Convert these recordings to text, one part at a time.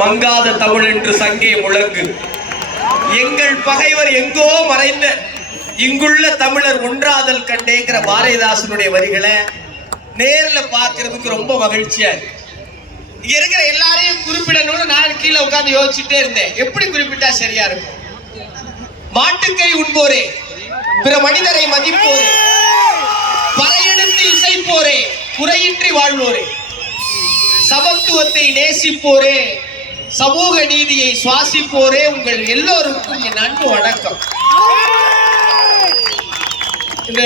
மங்காத தமிழ் என்று சங்கே முழங்கு. எங்கள் பகைவர் எங்கோ மறைந்த இங்குள்ள தமிழர் ஒன்றாதல் கண்டேங்கிற பாரதிதாசனுடைய வரிகளை நேர்ல பாக்குறதுக்கு ரொம்ப மகிழ்ச்சியா இருக்கு. இங்க இருக்கிற எல்லாரையும் குறிப்பிடணும்னு நான் கீழே உட்கார்ந்து யோசிச்சுட்டே இருந்தேன், எப்படி குறிப்பிட்டா சரியா இருக்கும். மாட்டுக்கை உண்போரே, பிற மனிதரை மதிப்போரே, பறையெடுத்து இசைப்போரே, குறையின்றி வாழ்வோரே, சமத்துவத்தை நேசிப்போரே, சமூக நீதியை சுவாசிப்போரே, உங்கள் எல்லோருக்கும் என் அன்பு வணக்கம். இந்த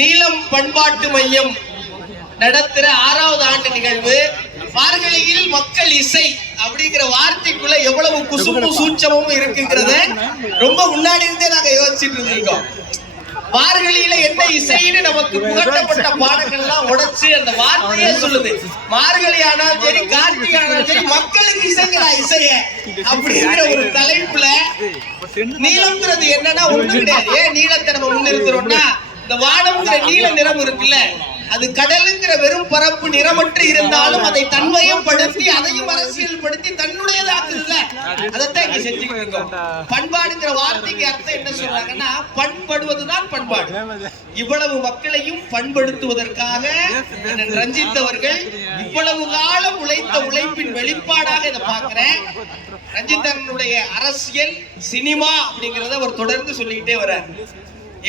நீலம் பண்பாட்டு மையம் நடத்துற 6வது ஆண்டு நிகழ்வு. மார்கழியில் மக்கள் இசை அப்படிங்கிற வார்த்தைக்குள்ள எவ்வளவு குசுமும் சூட்சமும் இருக்குங்கிறத ரொம்ப முன்னாடி இருந்தே நாங்க யோசிச்சுட்டு இருந்திருக்கோம். மார்கழியில என்ன இசைன்னு நமக்கு புகட்டப்பட்ட பாடங்கள்லாம் உடைச்சு அந்த வார்த்தையே சொல்லுது. மார்கழி ஆனாலும் சரி, கார்த்திகை ஆனாலும் சரி, மக்களுக்கு இசைங்கிற இசைய அப்படிங்கிற ஒரு தலைப்புல நீளம்ங்கிறது என்னன்னா ஒண்ணு கிடையாது. ஏன் நீளத்தை நம்ம முன்னிறுத்துறோம்னா, இந்த வானம்ங்கிற நீல நிறம் இருக்குல்ல, அது கடலுங்கிற வெறும் பரப்பு நிறமற்று இருந்தாலும் அதை தன்மயப்படுத்தி அதையும் அரசியல் படுத்தி தன்னுடையதாக்குதுல்ல, அதைத்தான் இங்க செஞ்சுக்கிட்டு இருக்கோம். பண்பாடுங்கிற வார்த்தைக்கு அர்த்தம் என்ன சொல்றாங்கன்னா, பண்படுவதுதான் பண்பாடு. இவ்வளவு மக்களையும் பண்படுத்துவதற்காக ரஞ்சித் அவர்கள் இவ்வளவு காலம் உழைத்த உழைப்பின் வெளிப்பாடாக இதை பார்க்கிறேன். ரஞ்சித்தனுடைய அரசியல் சினிமா அப்படிங்கறத அவர் தொடர்ந்து சொல்லிக்கிட்டே வர்றார்.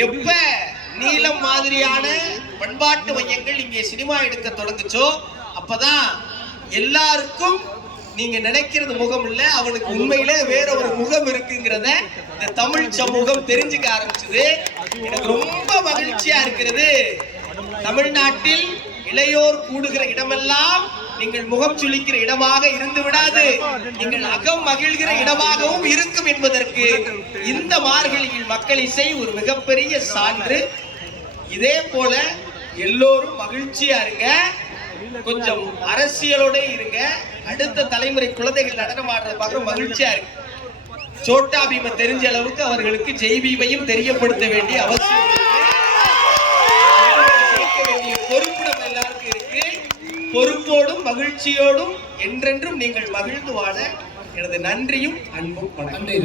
எப்ப நீலம் மாதிரியான பண்பாட்டு மையங்கள் இங்கே சினிமா எடுக்க தொடங்குச்சோ, அப்பதான் எல்லாருக்கும் நீங்க நினைக்கிறது முகம் இல்ல, அவனுக்கு உண்மையில வேற ஒரு முகம் இருக்குங்கிறத இந்த தமிழ் சமூகம் தெரிஞ்சுக்க ஆரம்பிச்சது. எனக்கு ரொம்ப மகிழ்ச்சியா இருக்கிறது. தமிழ்நாட்டில் இளையோர் கூடுகிற இடமெல்லாம் நீங்கள் முகம் சுளிக்கிற இடமாக இருந்து விடாது, நீங்கள் அகம் மகிழ்கிற இடமாகவும் இருக்கும் என்பதற்கு இந்த மார்கழியில் மக்கள் இசை ஒரு மிகப்பெரிய சான்று. இதே போல எல்லோரும் மகிழ்ச்சியா இருங்க, கொஞ்சம் அரசியலோட இருங்க. அடுத்த தலைமுறை குழந்தைகள் நடனம் ஆடுறத பார்க்க மகிழ்ச்சியா இருக்கு. சோட்டா பீம தெரிஞ்ச அளவுக்கு அவர்களுக்கு ஜெய் பீமையும் தெரியப்படுத்த வேண்டிய அவசியம் பொறுப்பு நம்ம எல்லாருக்கும் இருக்கு. பொறுப்போடும் மகிழ்ச்சியோடும் என்றென்றும் நீங்கள் மகிழ்ந்து வாழ எனது நன்றியும் அன்பும். நன்றி.